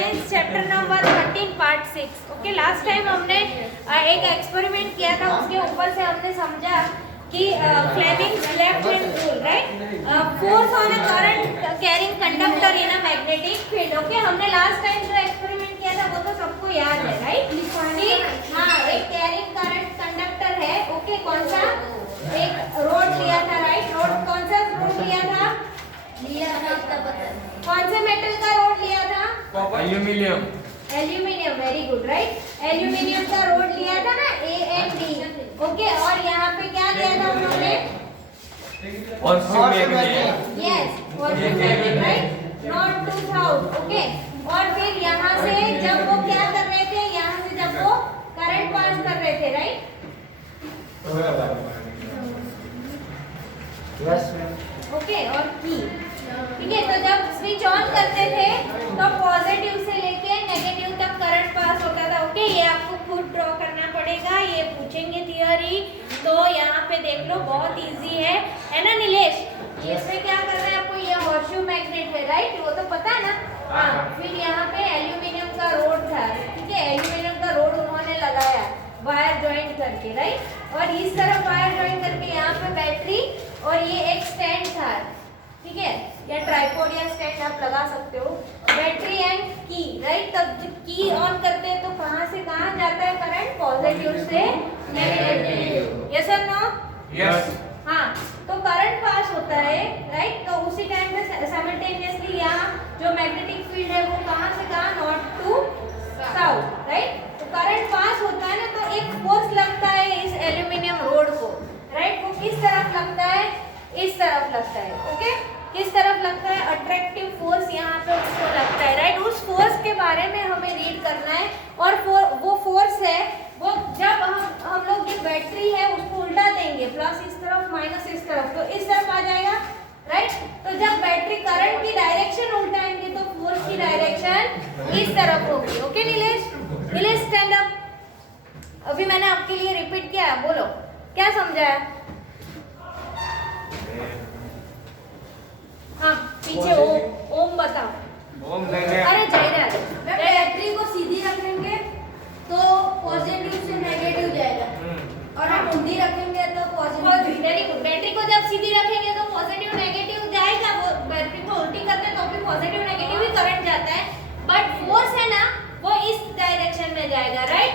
Science chapter number 13 part 6। Okay, last time हमने एक experiment किया था, उसके ऊपर से हमने समझा कि Fleming's left hand rule, right, force on a current carrying conductor in a magnetic field. Okay, हमने लास्ट टाइम जो एक्सपेरिमेंट किया था वो तो सबको याद है, राइट? हाँ, एक कैरिंग करंट कंडक्टर है। ओके, कौन सा? एक रोड लिया था, राइट? रोड कौन सा रोड लिया था? कौन से मेटल का रोड लिया था? Aluminium. Aluminium, very good, right? Aluminium का रोड लिया था ना, ए एंड डी। ओके, और यहाँ पे क्या लिया था उन्होंने? Yes, right, north to south. Okay, और फिर यहाँ से जब वो क्या कर रहे थे, यहाँ से जब वो करंट पास कर रहे थे, राइट? ओके, और की, ठीक है, तो जब स्विच ऑन करते थे तो पॉजिटिव से लेके नेगेटिव तक करंट पास होता था। ओके, ये आपको खुद ड्रॉ करना पड़ेगा, ये पूछेंगे थियरी, तो यहाँ पे देख लो, बहुत इजी है ना नीलेश? ये इसमें क्या कर रहे हैं आपको? ये हॉर्सशू मैग्नेट है, राइट? वो तो पता है ना? हाँ, फिर यहाँ पे एल्यूमिनियम का रोड था, ठीक है, एल्यूमिनियम का रोड उन्होंने लगाया वायर ज्वाइन करके, राइट? और इस तरफ वायर ज्वाइन करके यहाँ पे बैटरी और ये एक स्टैंड था, ठीक है, या ट्राइपॉड या स्टैंड आप लगा सकते हो, बैटरी एंड की, राइट? तब की ऑन करते हैं तो कहाँ से कहाँ जाता है करंट? पॉजिटिव से नेगेटिव। यस और नो? यस। हाँ, तो करंट पास होता है, राइट? तो उसी टाइम पे साइमल्टेनियसली यहाँ जो मैग्नेटिक फील्ड है वो कहाँ से कहाँ? North to south, right? तो करंट पास होता है ना, तो एक फोर्स लगता है इस एल्यूमिनियम रोड को, राइट? वो किस तरफ लगता है? इस तरफ लगता है। ओके, किस तरफ लगता है? अट्रैक्टिव फोर्स यहाँ पे उसको लगता है, राइट? उस फोर्स के बारे में हमें रीड करना है, और वो फोर्स है वो जब हम लोग ये बैटरी है उसको उल्टा देंगे, प्लस इस तरफ माइनस इस तरफ, तो इस तरफ आ जाएगा, राइट? तो जब बैटरी करंट की डायरेक्शन उल्टाएंगे तो फोर्स की डायरेक्शन इस तरफ होगी। Okay Nilesh? Nilesh stand up. अभी मैंने आपके लिए रिपीट किया, बोलो क्या समझाया? हाँ, पीछे ओम बताओ। ओम अरे जयराज, बैटरी को सीधी रखेंगे तो पॉजिटिव से नेगेटिव जाएगा, और हम उल्टी रखेंगे तो पॉजिटिव। Very good. बैटरी को जब सीधी रखेंगे तो पॉजिटिव नेगेटिव जाएगा, वो बैटरी को उल्टी करते तो भी पॉजिटिव नेगेटिव ही करंट जाता है, बट फोर्स है ना वो इस डायरेक्शन में जाएगा, right?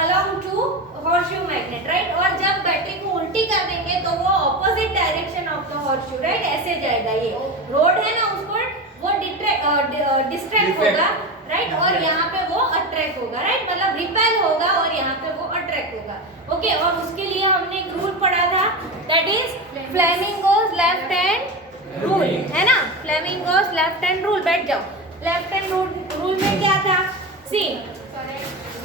Along to horseshoe magnet, right? और जब बैटरी को उल्टी कर देंगे तो वो opposite direction of the horseshoe, right? ऐसे जाएगा। ये रोड है ना, उसको वो डिस्ट्रैक्ट होगा, राइट? और यहाँ पे वो अट्रैक्ट होगा, राइट? मतलब रिपेल होगा और यहाँ पे वो अट्रैक्ट होगा। ओके, और उसके लिए हमने एक रूल पढ़ा था, that is flamingos left hand rule, है ना? Flamingos left hand rule. बैठ जाओ। लेफ्ट हैंड रूल में क्या था? सी,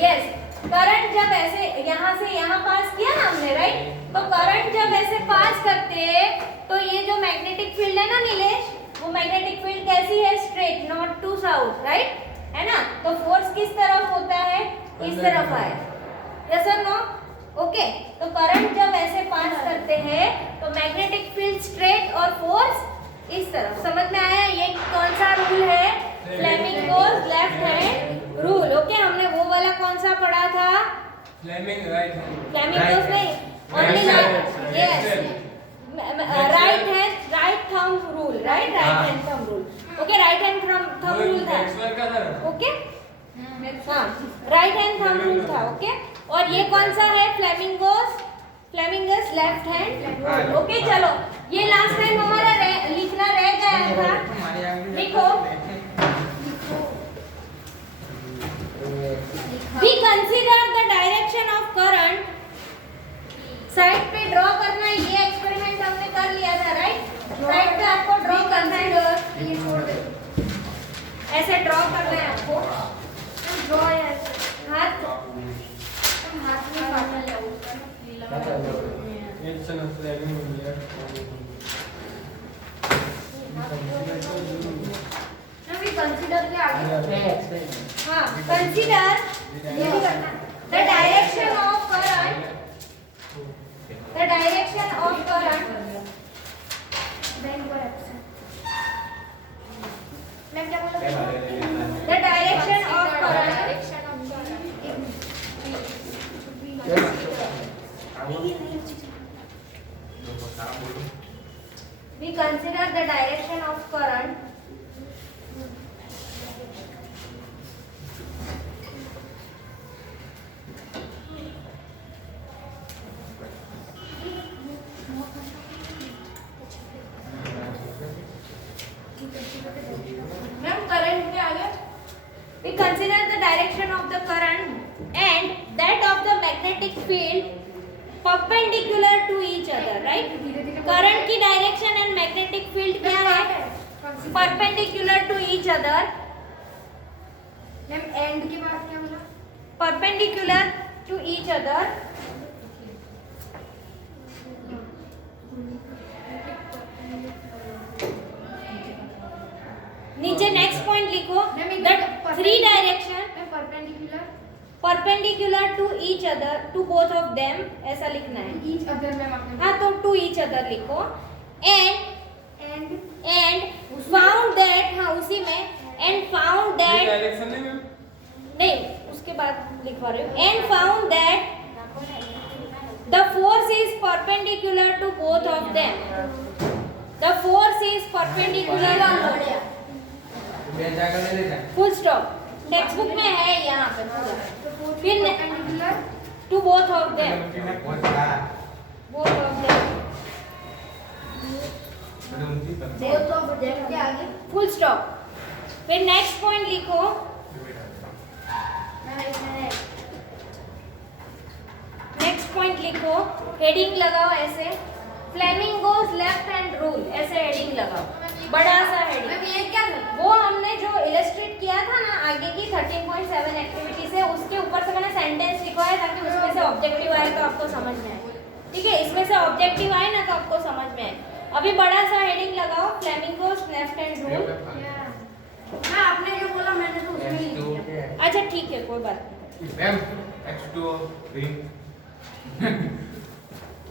यस, करंट जब ऐसे यहाँ से यहाँ पास किया ना हमने, राइट? तो करंट जब ऐसे पास करते हैं तो ये जो मैग्नेटिक फील्ड है ना नीलेश, वो मैग्नेटिक फील्ड कैसी है? Straight, north to south, right? है ना? तो फोर्स किस तरफ होता है? इस तरफ आए। यस और नो? ओके, तो करंट जब ऐसे पास करते हैं तो मैग्नेटिक फील्ड स्ट्रेट और फोर्स इस तरफ। समझ में आया? ये कौन सा रूल है? Fleming's left hand rule. Okay, हमने वो वाला कौन सा पढ़ा था? Fleming right hand. फ्लेमिंगोस नहीं, only yes, right thumb rule, right? Right hand thumb rule. Okay, right hand thumb rule था। ओके, हाँ, राइट हैंड थंब रूल था। ओके, और ये कौन सा है? Fleming's left hand rule. Okay, चलो, ये लास्ट टाइम हमारा लिखना रह गया था, लिखो। We consider the direction of current। Side पे ड्रॉ करना है, ये एक्सपेरिमेंट हमने कर लिया था, राइट? साइड पे आपको ड्रॉ करना है, ऐसे ड्रॉ करना है आपको। ड्रॉ हाथ में पानी ले कंसीडर के आगे, हाँ, consider the direction of current, the direction of current, the direction direction of current ma'am current के आगे we consider the direction of the current and that of the magnetic field perpendicular to each other, right? current की direction and magnetic field क्या है? perpendicular to each other. Ma'am and के बाद क्या बोला? perpendicular to each other. नीचे next point लिखो that three direction perpendicular to each other to both of them, ऐसा लिखना है. ईच अदर मैम आपने हाँ तो to each other लिखो and found that, हाँ उसी में and found that डायरेक्शन नहीं मैम नहीं उसके बाद लिखवा रही हूँ and found that the force is perpendicular to both of them. The force is perpendicular. मैं जाकर ले लेता फुल स्टॉप. टेक्स्ट बुक में है यहाँ पे पूरा. फिर perpendicular to both of them. बहुत बड़ा Both of them. मैंने उनकी तरफ Both of them के आगे फुल स्टॉप. फिर नेक्स्ट पॉइंट लिखो. नेक्स्ट पॉइंट लिखो. हेडिंग लगाओ ऐसे. फ्लेमिंगोस लेफ्ट हैंड रूल, ऐसे हेडिंग लगाओ. बड़ा सा हेडिंग. मैम ये क्या था? वो हमने जो इलस्ट्रेट किया था ना आगे की 13.7 एक्टिविटी से, उसके ऊपर से मैंने सेंटेंस लिखवाया ताकि उसमें से ऑब्जेक्टिव आए तो आपको समझ में आए. ठीक है, इसमें से ऑब्जेक्टिव आए ना तो आपको समझ में आए. अभी बड़ा सा हेडिंग लगाओ. Flamingos left hand rule. हाँ आपने जो बोला मैंने तो उसमें लिख दिया. अच्छा ठीक है, कोई बात नहीं. मैम X2 3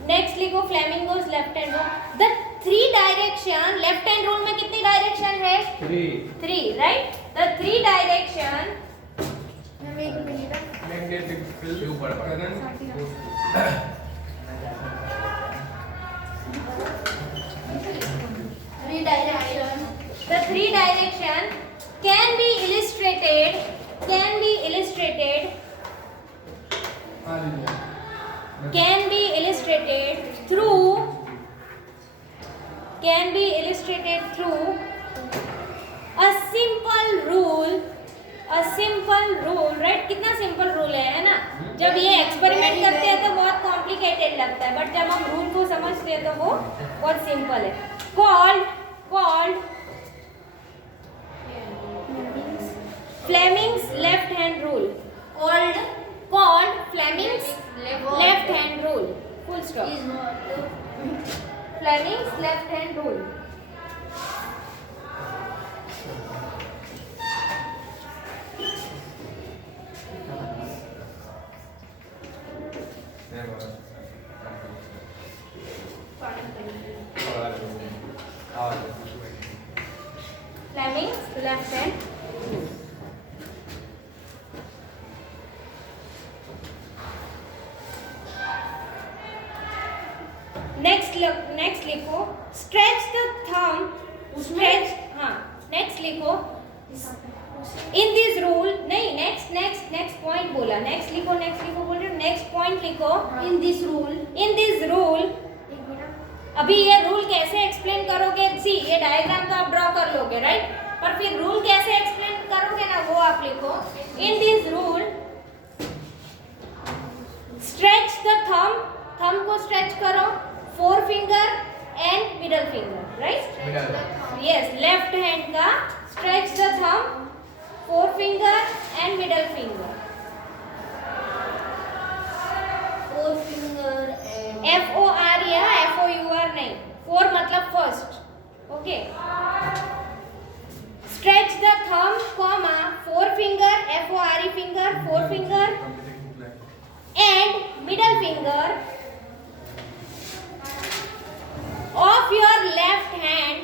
नेक्स्ट लिखो flamingos left hand rule. The three direction, left hand rule में कितनी डायरेक्शन है? 3, right. The three direction ma'am एक मिनट मैग्नेटिक फील्ड ऊपर redirection. The three direction can be illustrated can be illustrated through a simple rule, right? कितना simple rule है ना. जब ये एक्सपेरिमेंट करते हैं तो बहुत कॉम्प्लिकेटेड लगता है, बट जब हम रूल को समझते हैं तो वो बहुत सिंपल है. called Fleming's left hand rule. Called Fleming's left hand rule. Full stop. Fleming's left hand rule. Fleming's left hand. Next लिखो stretch the thumb. stretch हाँ नेक्स्ट लिखो in this rule. नहीं नेक्स्ट पॉइंट बोला. Next लिखो बोल रहे हो. Next point लिखो in this rule. एक मिनट. अभी ये रूल कैसे एक्सप्लेन करोगे? सी ये डायग्राम तो आप ड्रॉ कर लोगे, राइट? पर फिर रूल कैसे एक्सप्लेन करोगे ना, वो आप लिखो. In this rule stretch the thumb को स्ट्रेच करो. Forefinger and middle finger, right? Yes, left hand का stretch the thumb, forefinger and middle finger. FOR या FOUR नहीं. 4 मतलब first. Okay. Stretch the thumb, comma, forefinger, FORE finger, forefinger and middle finger of your left hand.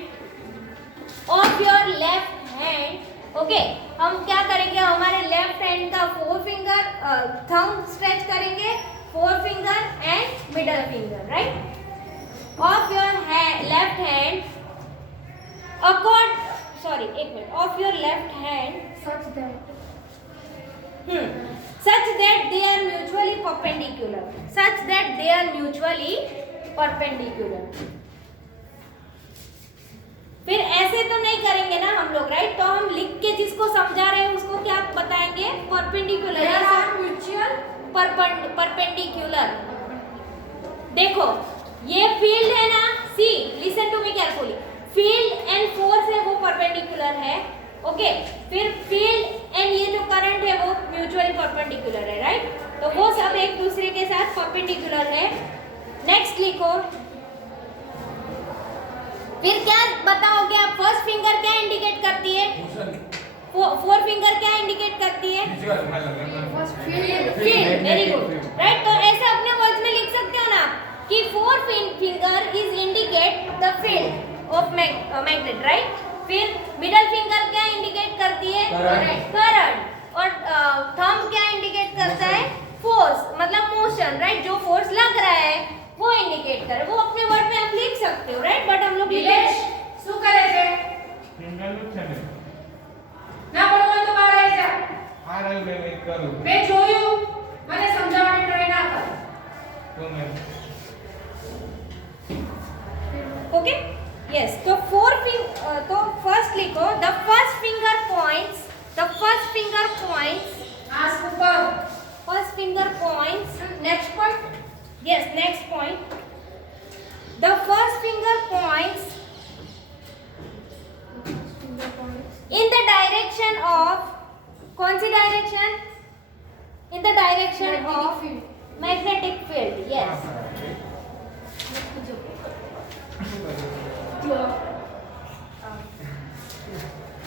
Okay, हम क्या करेंगे? हमारे left hand का forefinger thumb stretch करेंगे, four finger and middle finger, right? Of your left hand of your left hand Such that. such that they are mutually perpendicular. Such that they are mutually perpendicular. फिर ऐसे तो नहीं करेंगे ना हम लोग, right? तो हम लिख के जिसको समझा रहे हैं उसको क्या बताएंगे? Perpendicular. There are mutual perpendicular. देखो ये फील्ड है ना, see listen to me carefully. Field and force है वो परपेंडिकुलर है, ओके. फिर फील्ड एंड ये जो करंट है वो म्यूचुअली परपेंडिकुलर है, राइट? तो वो सब एक दूसरे के साथ परपेंडिकुलर है. नेक्स्ट लिखो. फिर क्या बताओगे आप? फर्स्ट फिंगर क्या इंडिकेट करती है? फोर फिंगर क्या इंडिकेट करती है? फील्ड. Very good, right. तो ऐसे अपने वर्ड्स में लिख सकते हो ना कि four finger is indicate the field of magnet, right? फिर मिडल फिंगर क्या इंडिकेट करती है? करंट. और थंब क्या इंडिकेट करता है? फोर्स, मतलब मोशन, राइट? जो फोर्स लग रहा है वो इंडिकेट करे. वो अपने वर्ड में आप लिख सकते हो, राइट? बट हम लोग નિલેશ શું કરે છે? ના પડવું હોય તો બહાર આવી જા. આ રહ્યું મેં કરું મેં જોયું, મને સમજાવવાની ટ્રાય ના કર. તો મેં ओके. यस. तो तो फर्स्ट लिखो. The first finger points. The first finger points. આ ઉપર. First finger points. Next point. Yes, next point. The first finger points in the direction of, कौन सी direction? In the direction of magnetic field. Yes.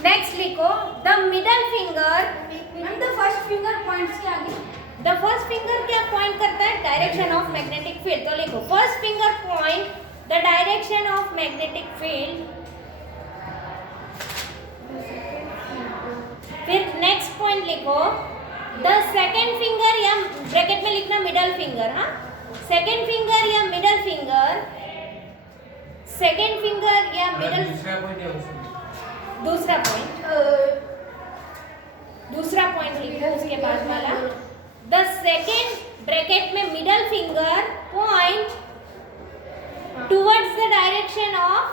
Next लिखो. The middle finger. Ma'am the first finger points के आगे. The first finger क्या point करता है? Direction of magnetic field. तो लिखो first finger point the direction of magnetic field. फिर next point लिखो. द सेकंड फिंगर, या ब्रैकेट में लिखना मिडल फिंगर. हाँ, सेकंड फिंगर या मिडल फिंगर. सेकंड फिंगर या मिडल. दूसरा पॉइंट. दूसरा पॉइंट लिखो उसके बाद वाला. द सेकेंड ब्रैकेट में middle finger point towards the direction of,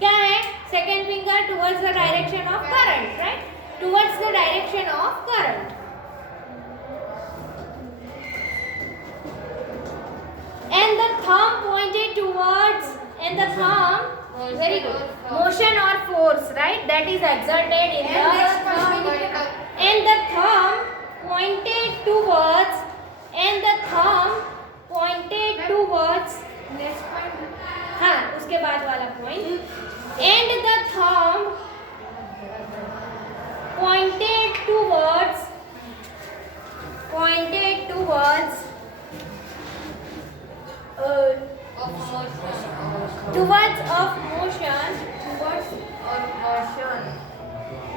क्या है? Second finger towards the direction of current, right? Towards the direction of current. And the thumb pointed towards, and the thumb, very good, motion or force, right? That is exerted in the, and the thumb pointed towards, and the thumb pointed towards. Next point. हाँ, उसके बाद वाला point. And the thumb pointed towards towards of motion, towards or motion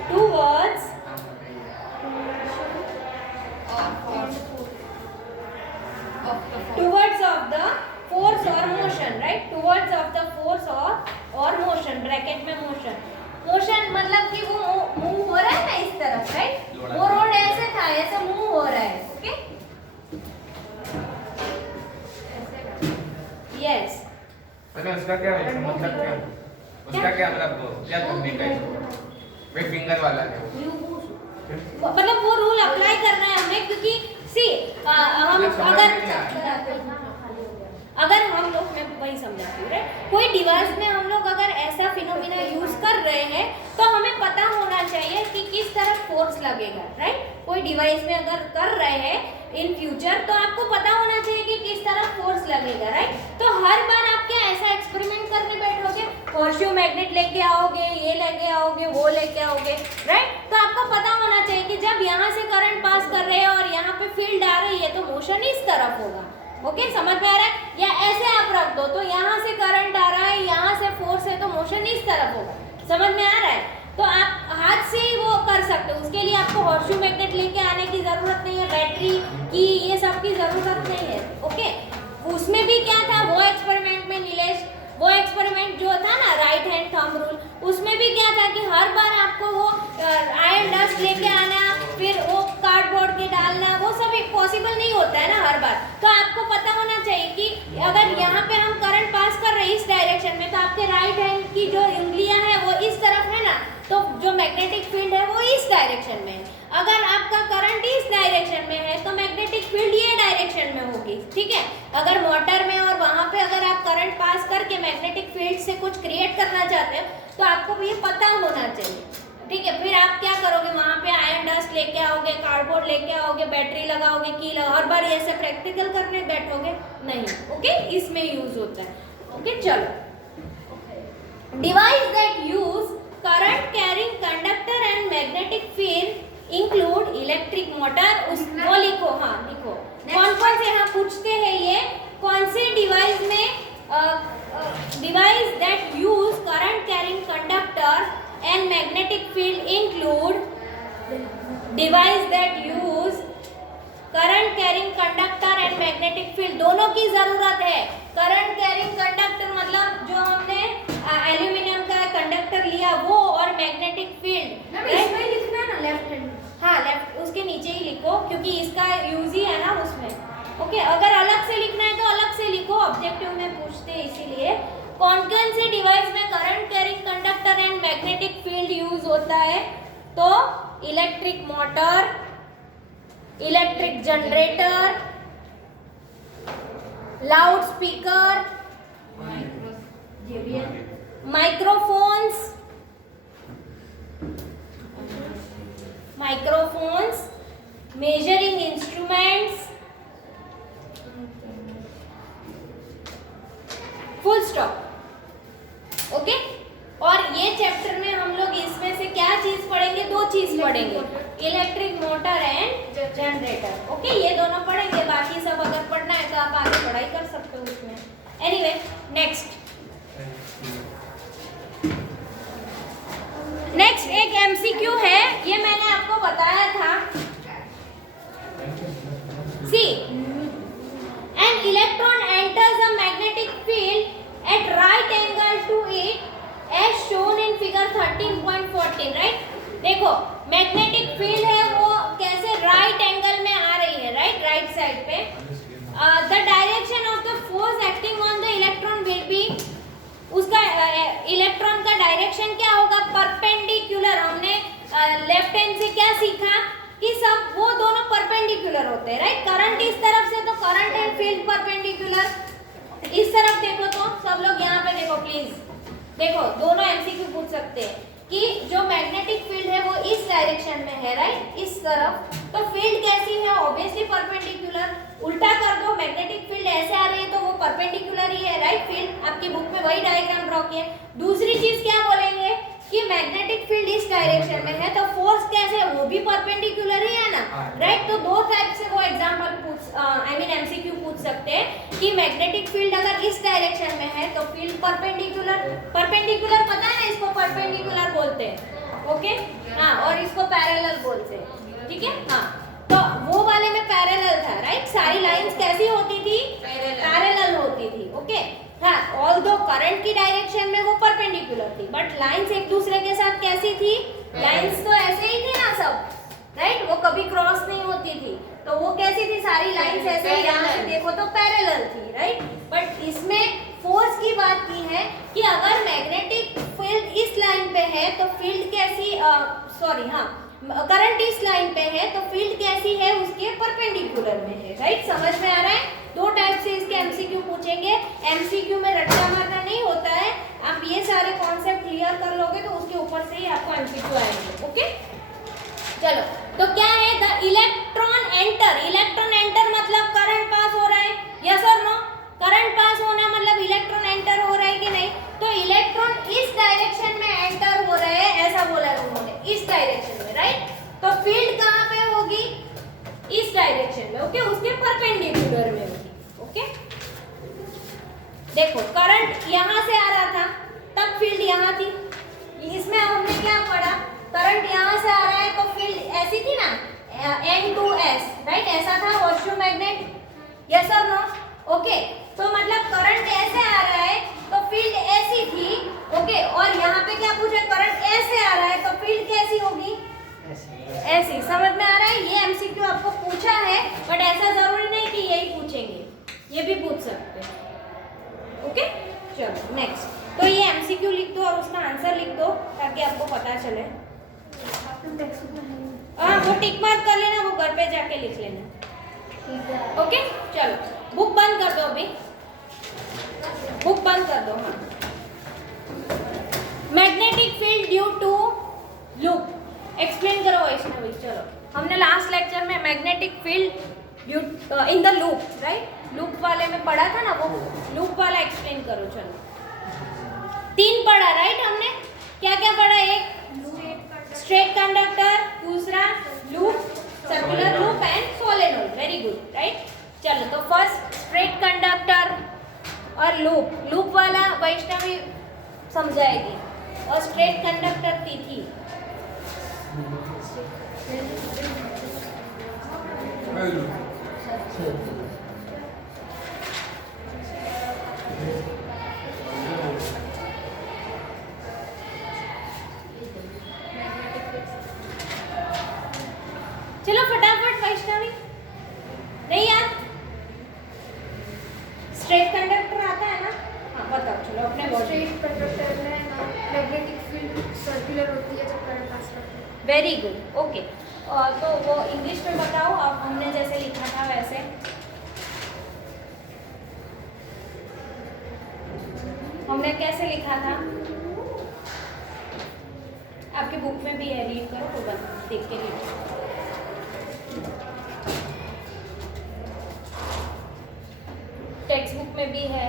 towards towards of the force or motion, right? Towards of the force or motion, bracket में motion. motion मतलब कि वो move हो रहा है ना इस तरफ, राइट? वो रोड ऐसे था, ऐसे मूव हो रहा है, ओके? यस. मतलब उसका क्या है? मतलब क्या? उसका क्या मतलब क्या करने का है? वे फिंगर वाला है. मतलब वो रूल अप्लाई करना है हमें, क्योंकि सी अगर हम लोग, मैं वही समझाती हूँ, राइट? कोई डिवाइस में हम लोग अगर ऐसा फिनोमिना यूज कर रहे हैं तो हमें पता होना चाहिए कि किस तरफ फोर्स लगेगा, राइट? कोई डिवाइस में अगर कर रहे हैं इन फ्यूचर तो आपको पता होना चाहिए कि किस तरफ फोर्स लगेगा, राइट? तो हर बार आप क्या ऐसा एक्सपेरिमेंट करने बैठोगे? हॉर्सशू मैग्नेट लेके आओगे, ये लेके आओगे, वो लेके आओगे, राइट? तो आपको पता होना चाहिए कि जब यहाँ से करंट पास कर रहे हैं और यहाँ पे फील्ड आ रही है तो मोशन इस तरफ होगा. ओके, समझ में आ रहा है? या ऐसे आप रख दो तो यहाँ से करंट आ रहा है, यहाँ से फोर्स है तो मोशन इस तरफ होगा. समझ में आ रहा है? तो आप हाथ से ही वो कर सकते हो. उसके लिए आपको हॉर्सशू मैग्नेट लेके आने की जरूरत नहीं है, बैटरी की ये सब की जरूरत नहीं है. ओके, उसमें भी क्या था वो एक्सपेरिमेंट में नीलेश, वो एक्सपेरिमेंट जो था ना राइट हैंड थंब रूल उसमें भी क्या था कि हर बार आपको वो आयरन डस्ट लेके आना, फिर वो कार्डबोर्ड के डालना, वो सब पॉसिबल नहीं होता है ना हर बार। तो आपको पता होना चाहिए कि अगर यहाँ पे हम करंट पास कर रहे हैं इस डायरेक्शन में, तो आपके राइट हैंड की जो उंगलियां हैं वो इस तरफ है ना, तो जो मैग्नेटिक फील्ड है वो इस डायरेक्शन में है। अगर आपका करंट इस डायरेक्शन में है तो मैग्नेटिक फील्ड ये डायरेक्शन में होगी, ठीक है। अगर मोटर में और वहां पे अगर आप करंट पास करके मैग्नेटिक फील्ड से कुछ क्रिएट करना चाहते हो तो आपको ये पता होना चाहिए, ठीक है। फिर आप क्या करोगे, वहां पे आयरन डस्ट लेके आओगे, कार्डबोर्ड लेके आओगे, बैटरी लगाओगे, की लगा, हर बार ऐसे प्रैक्टिकल करने बैठोगे नहीं, ओके। इसमें यूज होता है, ओके। चलो, device that use current carrying conductor and magnetic field include electric motor, वो लिखो, हाँ लिखो। कौन कौन से यहाँ पूछते हैं, ये कौन से डिवाइस में, device that use current carrying conductor and magnetic field include, device that use current carrying conductor and magnetic field, दोनों की जरूरत है। करंट कैरिंग कंडक्टर मतलब जो हमने एल्यूमिनियम का कंडक्टर लिया वो, और मैग्नेटिक फील्ड इसमें लिखना है ना लेफ्ट हैंड, हाँ लेफ्ट, उसके नीचे ही लिखो क्योंकि इसका यूज ही है ना उसमें, ओके। अगर अलग से लिखना है तो अलग से लिखो, ऑब्जेक्टिव में पूछते हैं इसीलिए। कौन कौन से डिवाइस में current carrying conductor and magnetic field use होता है, तो electric motor, electric generator, loud speaker, microphones, measuring instruments, full stop, okay. और ये चैप्टर में हम लोग इसमें से क्या चीज पढ़ेंगे, दो चीज पढ़ेंगे, electric motor and generator, okay. ये दोनों पढ़ेंगे, बाकी सब अगर पढ़ना है तो आप आगे पढ़ाई कर सकते हो उसमें। एनीवे, नेक्स्ट एक एमसीक्यू है, ये मैंने आपको बताया था। See, an electron enters a magnetic field at right angle to it as shown in figure 13.14, right. देखो, मैग्नेटिक फील्ड है वो कैसे राइट एंगल में आ रही है, राइट साइड पे। The direction of the force acting on the electron will be, उसका इलेक्ट्रॉन का डायरेक्शन क्या होगा, परपेंडिकुलर। हमने लेफ्ट हैंड से क्या सीखा कि सब वो दोनों परपेंडिकुलर होते हैं, राइट। करंट इस तरफ से तो करंट एंड फील्ड परपेंडिकुलर, इस तरफ देखो तो सब लोग यहाँ पे देखो प्लीज, देखो दोनों एमसीक्यू पूछ सकते हैं कि जो मैग्नेटिक फील्ड है वो इस डायरेक्शन में है, राइट, इस तरफ, तो फील्ड कैसी है, ऑब्वियसली परपेंडिकुलर। उल्टा कर दो, मैग्नेटिक फील्ड ऐसे आ रही है तो वो परपेंडिकुलर ही है, राइट। फील्ड आपकी बुक में वही डायग्राम ड्रॉ किया। दूसरी चीज क्या बोलेंगे कि मैग्नेटिक फील्ड इस डायरेक्शन में है तो फोर्स कैसे है, वो भी परपेंडिकुलर ही है ना, राइट। तो दो टाइप से वो एग्जांपल एमसीक्यू पूछ सकते हैं कि मैग्नेटिक फील्ड अगर इस डायरेक्शन में है तो फील्ड परपेंडिकुलर पता है ना, इसको परपेंडिकुलर बोलते हैं, ओके। हाँ, और इसको पैरेलल बोलते हैं, ठीक है। हाँ, तो वो वाले में पैरेलल था, राइट। सारी लाइंस कैसी होती थी, पैरेलल होती थी, ओके। हाँ, ऑल्दो करंट की डायरेक्शन में वो परपेंडिकुलर थी, बट लाइंस एक दूसरे के साथ कैसी थी, लाइंस तो ऐसे ही थे ना सब, राइट। वो कभी क्रॉस नहीं होती थी, तो वो कैसी थी, सारी लाइंस ऐसे ही, यहाँ से देखो तो पैरेलल थी, राइट। बट इसमें फोर्स की बात की है कि अगर मैग्नेटिक फील्ड इस लाइन पे है तो फील्ड कैसी, करंट इस लाइन पे है तो फील्ड कैसी है, उसके परपेंडिकुलर में है, राइट। समझ में आ रहा है। दो टाइप से इसके एमसीक्यू पूछेंगे। एमसीक्यू में रट्टा मारना नहीं होता है, आप ये सारे कॉन्सेप्ट क्लियर कर लोगे तो उसके ऊपर से ही आपको एमसीक्यू आएंगे, ओके। चलो, तो क्या है, द इलेक्ट्रॉन एंटर मतलब करंट पास हो रहा है, यस और नो। करंट पास होना मतलब इलेक्ट्रॉन एंटर हो रहा है कि नहीं, तो इलेक्ट्रॉन इस डायरेक्शन में एंटर हो रहे हैं, ऐसा बोला है उन्होंने, इस डायरेक्शन में, राइट। तो फील्ड कहाँ पे होगी, इस डायरेक्शन में, ओके, उसके परपेंडिकुलर में होगी, ओके। देखो, करंट यहाँ से आ रहा था तब फील्ड यहाँ थी, इसमें हमने क्या पढ़ा, करंट यहाँ से आ रहा है तो फील्ड ऐसी थी ना, N2S, राइट, ऐसा था होर्सशू मैग्नेट, यस और नो, ओके। तो मतलब करंट ऐसे आ रहा है तो फील्ड ऐसी थी, ओके। और यहाँ पे क्या पूछा ऐसी समझ में आ रहा है? ये एमसीक्यू आपको पूछा है, बट ऐसा जरूरी नहीं कि यही पूछेंगे, ये भी पूछ सकते हैं। ओके, चलो नेक्स्ट। तो ये एमसीक्यू लिख दो और उसका आंसर लिख दो ताकि आपको पता चले। हाँ, वो टिक मार्क कर लेना, वो घर पे जाके लिख लेना। ओके, चलो बुक बंद कर दो, अभी बुक बंद कर दो। हाँ, magnetic field due to loop explain करो वैष्णवी। चलो, हमने लास्ट लेक्चर में magnetic field due in the loop, right, loop वाले में पढ़ा था ना, वो लूप वाला एक्सप्लेन करो। चलो, 3 पढ़ा, राइट, हमने क्या क्या पढ़ा? एक स्ट्रेट कंडक्टर, दूसरा loop, circular loop and solenoid. Very good, right. चलो, तो फर्स्ट स्ट्रेट कंडक्टर और लूप वाला वैष्णवी समझाएगी और स्ट्रेट कंडक्टर तिथि। चलो फटाफट वैष्णवी, नहीं यार, स्ट्रेट कंडक्टर आता है ना? हाँ बताओ, चलो अपने स्ट्रेट कंडक्टर में ना मैग्नेटिक फील्ड सर्कुलर होती है जब करंट पास करते हैं। Very good, okay. तो वो इंग्लिश में बताओ, अब हमने जैसे लिखा था वैसे। हमने कैसे लिखा था? आपके बुक में भी है, रीड करो तो बता, देख के रीड। टेक्स्ट बुक में भी है,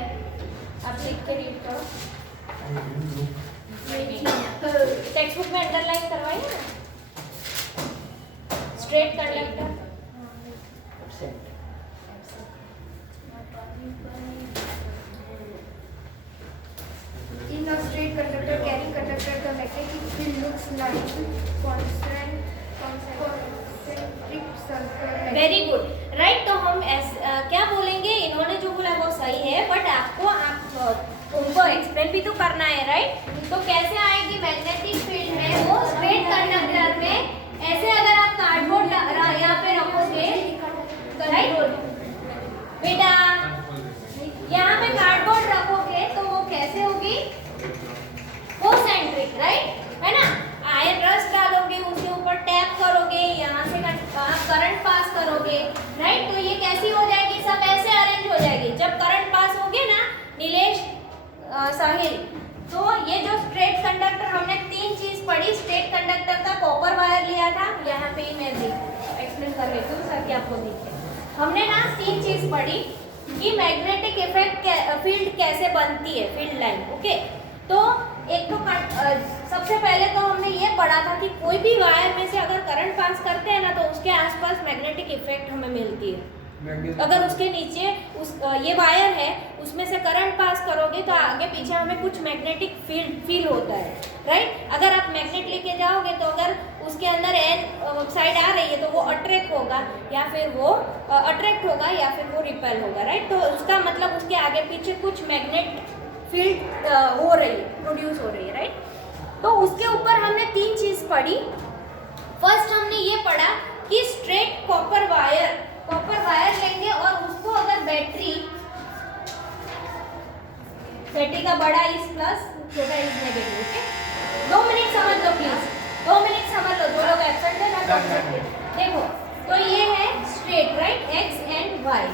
आप लिख के रीड करो। टेक्स्ट बुक में अंडरलाइन करवाइए ना, straight conductor. In a straight conductor carrying conductor, the magnetic field looks like concentric circle. Very good, right. तो हम क्या बोलेंगे, इन्होंने जो बोला वो सही है, बट आपको उनको एक्सप्लेन भी तो करना है, राइट। तो कैसे आएगी मैग्नेटिक फील्ड में? वो स्ट्रेट कंडक्टर में ऐसे अगर आप कार्डबोर्ड यहाँ पे रखोगे, राइट बेटा, यहाँ पे कार्डबोर्ड रखोगे तो वो कैसे होगी? कोसेंट्रिक, राइट, है ना। आयन रस डालोगे, उसके ऊपर टैप करोगे, यहाँ से करंट पास करोगे, राइट। तो ये कैसी हो जाएगी? सब ऐसे अरेंज हो जाएगी। जब करंट पास होगे ना नीलेश, साहिल, तो ये जो स्ट्रेट कंडक्टर, हमने 3 चीज पढ़ी। स्ट्रेट कंडक्टर का कॉपर वायर लिया था, यहाँ पे ही मैं एक्सप्लेन कर लेती हूँ ताकि आपको दिखे। हमने ना 3 चीज पढ़ी कि मैग्नेटिक इफेक्ट फील्ड कैसे बनती है, फील्ड लाइन। ओके, तो एक तो सबसे पहले तो हमने ये पढ़ा था कि कोई भी वायर में से अगर करंट पास करते हैं ना, तो उसके आसपास मैग्नेटिक इफेक्ट हमें मिलती है। अगर उसके नीचे ये वायर है, उसमें से करंट पास करोगे तो आगे पीछे हमें कुछ मैग्नेटिक फील होता है, राइट। अगर आप मैग्नेट लेके जाओगे तो अगर उसके अंदर एन साइड आ रही है तो वो अट्रैक्ट होगा या फिर वो रिपेल होगा, राइट। तो उसका मतलब उसके आगे पीछे कुछ मैग्नेट फील्ड हो रही है, प्रोड्यूस हो रही है, राइट। तो उसके ऊपर हमने 3 चीज पढ़ी। फर्स्ट हमने ये पढ़ा कि स्ट्रेट कॉपर वायर लेंगे और उसको अगर बैटरी का बड़ा इस प्लस, छोटा इस नेगेटिव। ओके, 2 मिनट समझ लो प्लीज, 2 मिनट समझ लो। जो लोग एब्सेंट है ना, देखो, तो ये है straight, right, X and Y.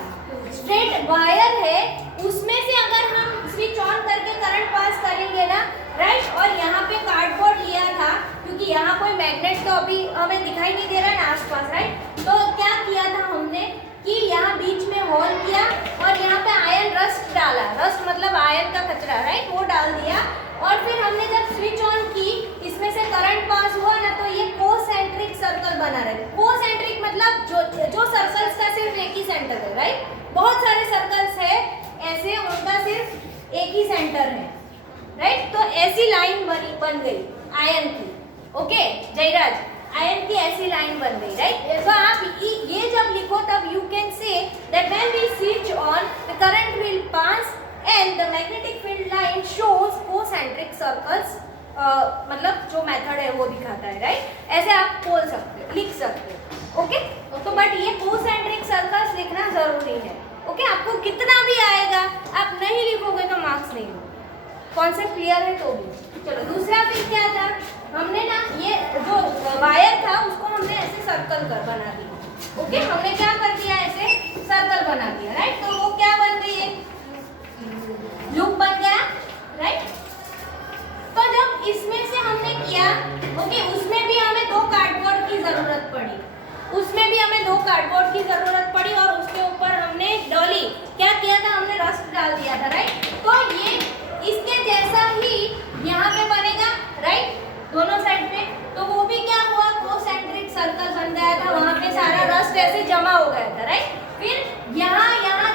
Straight wire है, उसमें से अगर हम स्विच ऑन करके करंट पास करेंगे ना, राइट, और यहाँ पे कार्डबोर्ड लिया था क्योंकि यहाँ कोई मैग्नेट तो अभी हमें दिखाई नहीं दे रहा है ना आसपास, राइट। तो क्या किया था हमने कि यहाँ बीच में होल किया और यहाँ पे आयन रस्ट डाला, रस्ट मतलब आयन का कचरा, राइट, वो डाल दिया। और फिर हमने जब स्विच ऑन की, इसमें से करंट पास हुआ ना, तो ये कोसेंट्रिक सर्कल बना रहे। कोसेंट्रिक मतलब जो सर्कल्स का सिर्फ एक ही सेंटर है, राइट। बहुत सारे सर्कल्स है ऐसे, उनका सिर्फ एक ही सेंटर है, राइट। तो ऐसी लाइन बन गई आयन की। ओके जयराज, आयन की ऐसी लाइन बन गई, राइट। तो आप ये जब लिखो तब you can say that when we switch on the current will pass and the magnetic field line shows concentric circles, मतलब जो मेथड है वो दिखाता है, राइट। ऐसे आप बोल सकते हो, लिख सकते हैं। ओके, तो बट ये कोसेंट्रिक सर्कल्स लिखना जरूरी है। ओके, आपको कितना भी आएगा, आप नहीं लिखोगे तो मार्क्स नहीं होगा। कॉन्सेप्ट क्लियर है तो भी चलो। दूसरा फिर क्या था, हमने ना ये जो वायर था उसको हमने ऐसे सर्कल कर बना दिया। ओके, हमने क्या कर दिया, ऐसे सर्कल बना दिया, राइट। तो वो क्या बन गई, एक लूप बन गया, राइट। तो जब इसमें से हमने किया, ओके, उसमें भी हमें 2 कार्डबोर्ड की जरूरत पड़ी, उसमें भी हमें 2 कार्डबोर्ड की जरूरत पड़ी और उसके ऊपर हमने डॉली क्या किया था, हमने रस्ट डाल दिया था, राइट। तो ये इसके जैसा ही यहाँ पे बनेगा, राइट, दोनों साइड पे। तो वो भी क्या हुआ, कोसेंट्रिक सर्कल बन गया था, वहाँ पे सारा रस्ट ऐसे जमा हो गया था, राइट। फिर यहाँ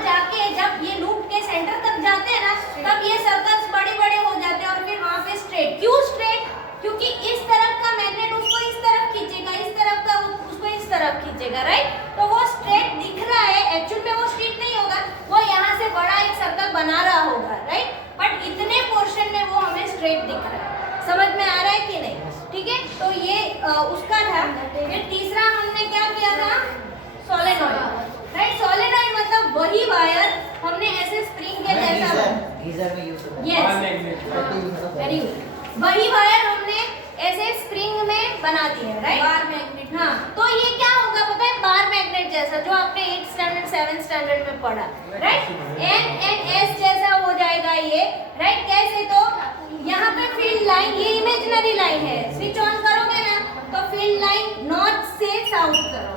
जाके जब ये लूप के सेंटर तक जाते हैं ना, तब ये सर्कल्स बड़े बड़े हो जाते हैं और फिर वहाँ पे स्ट्रेट। क्यों स्ट्रेट, क्योंकि इस तरफ का मैग्नेट उसको इस तरफ खींचेगा, इस तरफ का उसको इस तरफ खींचेगा, राइट। तो वो स्ट्रेट दिख रहा है, एक्चुअल में वो स्ट्रेट नहीं होगा, वो यहाँ से बड़ा एक सर्कल बना रहा होगा, राइट। बट इतने पोर्शन में वो हमें स्ट्रेट दिख रहा है। समझ में आ रहा है कि नहीं, ठीक है। तो ये उसका था। फिर तीसरा हमने क्या किया था, सोलेनॉइड, राइट। सोलेनॉइड मतलब वही वायर हमने ऐसे स्प्रिंग के जैसा, गीजर में यूज वेरी गुड, वही वायर हमने ऐसे स्प्रिंग में बना दी है, राइट, बार मैग्नेट। हाँ, तो ये क्या होगा पता है, बार मैग्नेट जैसा, जो आपने 8th स्टैंडर्ड 7th स्टैंडर्ड में पढ़ा, राइट। NNS जैसा हो जाएगा ये, राइट। कैसे, तो यहाँ पे फील्ड लाइन, ये इमेजिनरी लाइन है, स्विच ऑन करोगे ना तो फील्ड लाइन नॉर्थ से साउथ करो,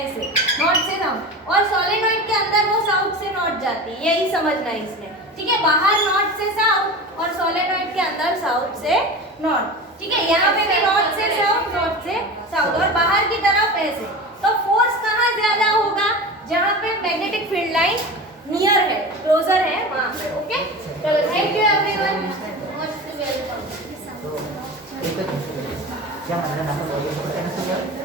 ऐसे नॉर्थ से साउथ, और सोलेनॉइड के अंदर वो साउथ से नॉर्थ जाती है, यही समझना है इसमें, ठीक है। बाहर नॉर्थ से साउथ और सोलेनॉइड के अंदर साउथ से नॉर्थ, ठीक है। यहाँ पे भी नॉर्थ से साउथ, नॉर्थ से साउथ, और बाहर की तरफ ऐसे। तो फोर्स कहाँ ज्यादा होगा, जहाँ पे मैग्नेटिक फील्ड लाइन नियर है, क्लोजर है, वहाँ पे। ओके, चलो, thank you everyone, most welcome. क्या मतलब